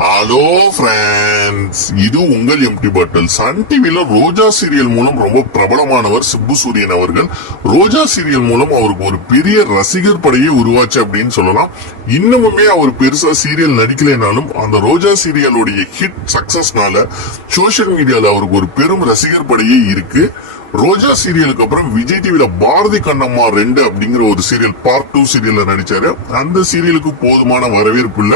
Hello friends, இது உங்கள் empty பாட்டில். Sun டிவில ரோஜா சீரியல் மூலம் ரொம்ப பிரபலமானவர் சிம்பு சூரியன் அவர்கள். ரோஜா சீரியல் மூலம் அவருக்கு ஒரு பெரிய ரசிகர் படையே உருவாச்சு அப்படின்னு சொல்லலாம். இன்னமுமே அவர் பெருசா சீரியல் நடிக்கலைனாலும் அந்த ரோஜா சீரியலுடைய ஹிட் சக்சஸ்னால சோசியல் மீடியால அவருக்கு ஒரு பெரும் ரசிகர் படையே இருக்கு. ரோஜா சீரியலுக்கு அப்புறம் விஜய் டிவில பாரதி கண்ணம்மா 2 அப்படிங்கிற ஒரு சீரியல் பார்ட் 2 சீரியல்ல நடிச்சாரு. அந்த சீரியலுக்கு போதுமான வரவேற்பு இல்ல.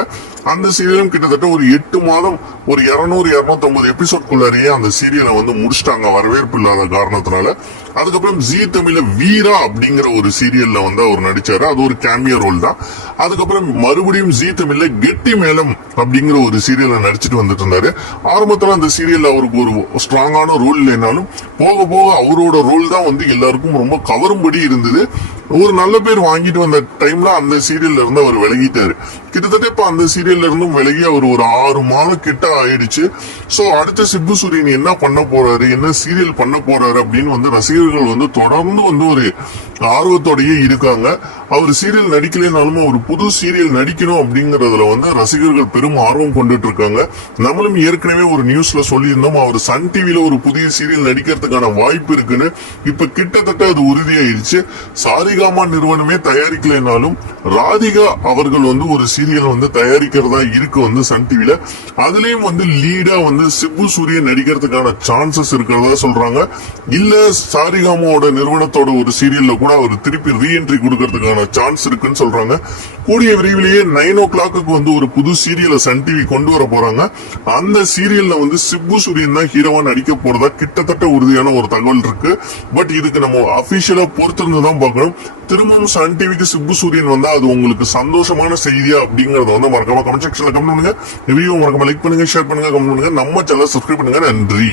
அந்த சீரியலும் கிட்டத்தட்ட ஒரு 8 மாதம் ஒரு 200-250 எபிசோட்குள்ளாரியே அந்த சீரியலை முடிச்சிட்டாங்க, வரவேற்பு இல்லாத காரணத்தினால. அதுக்கப்புறம் ஜி தமிழ வீரா அப்படிங்கிற ஒரு சீரியல்ல அவர் நடிச்சாரு. அது ஒரு கேமியோ ரோல் தான். அதுக்கப்புறம் மறுபடியும் ஜி தமிழ்ல கெட்டி மேளம் அப்படிங்கிற ஒரு சீரியல்ல நடிச்சிட்டு வந்துட்டு இருந்தாரு. ஆரம்பத்துல அந்த சீரியல்ல அவருக்கு ஒரு ஸ்ட்ராங்கான ரோல் இல்லைனாலும் போக போக அவரோட ரோல் தான் எல்லாருக்கும் ரொம்ப கவரும்படி இருந்தது. ஒரு நல்ல பேர் வாங்கிட்டு வந்த டைம்ல அந்த சீரியல்ல இருந்து அவர் விலகிட்டாரு. கிட்டத்தட்ட இப்ப அந்த சீரியல்ல இருந்தும் விலகி அவர் ஒரு 6 மாதம் கிட்ட ஆயிடுச்சு. சோ அடுத்த சிம்பு சூரியன் என்ன பண்ண போறாரு, என்ன சீரியல் பண்ண போறாரு அப்படின்னு ரசிகர்கள் தொடர்ந்து ஒரு ஆர்வத்தோடயே இருக்காங்க. அவர் சீரியல் நடிக்கலைனாலும் ஒரு புது சீரியல் நடிக்கணும் அப்படிங்கறதுல ரசிகர்கள் பெரும் ஆர்வம் கொண்டுட்டு இருக்காங்க. நம்மளும் ஏற்கனவே ஒரு நியூஸ்ல சொல்லியிருந்தோம், அவர் சன் டிவில ஒரு புதிய சீரியல் நடிக்கிறதுக்கான வாய்ப்பு இருக்குன்னு. இப்ப கிட்டத்தட்ட அது உறுதியாயிருச்சு. சாரிகாமா நிறுவனமே தயாரிக்கலைனாலும் ராதிகா அவர்கள் ஒரு சீரியல் தயாரிக்கிறதா இருக்கு சன் டிவில. அதுலயும் லீடா சிம்பு சூரியன் நடிக்கிறதுக்கான சான்சஸ் இருக்கிறதா சொல்றாங்க. இல்ல சாரிகாமாவோட நிறுவனத்தோட ஒரு சீரியல்ல கூட அவர் திருப்பி ரீஎன்ட்ரி கொடுக்கறதுக்கான சான்ஸ் இருக்குன்னு சொல்றாங்க. கூடிய விரைவிலேயே 9 o'clock ஒரு புது சீரியலை சன் டிவி கொண்டு வர போறாங்க. அந்த சீரியல்ல சிம்பு சூரியன் தான் ஹீரோவா நடிக்க போறதா கிட்டத்தட்ட உறுதியான ஒரு தகவல் இருக்கு. பட் இதுக்கு நம்ம அபிஷியலா பொறுத்திருந்துதான் பார்க்கணும். திரும்பவும் சன் டிவிக்கு சிம்பு சூரியன் வந்தா அது உங்களுக்கு சந்தோஷமான செய்தியா அப்படிங்கறத மறக்காம கமெண்ட் செக்ஷன்ல கமெண்ட் பண்ணுங்க. வீடியோ மறக்காம லைக் பண்ணுங்க, ஷேர் பண்ணுங்க, கமெண்ட் பண்ணுங்க. நம்ம சேனல் சப்ஸ்கிரைப் பண்ணுங்க. நன்றி.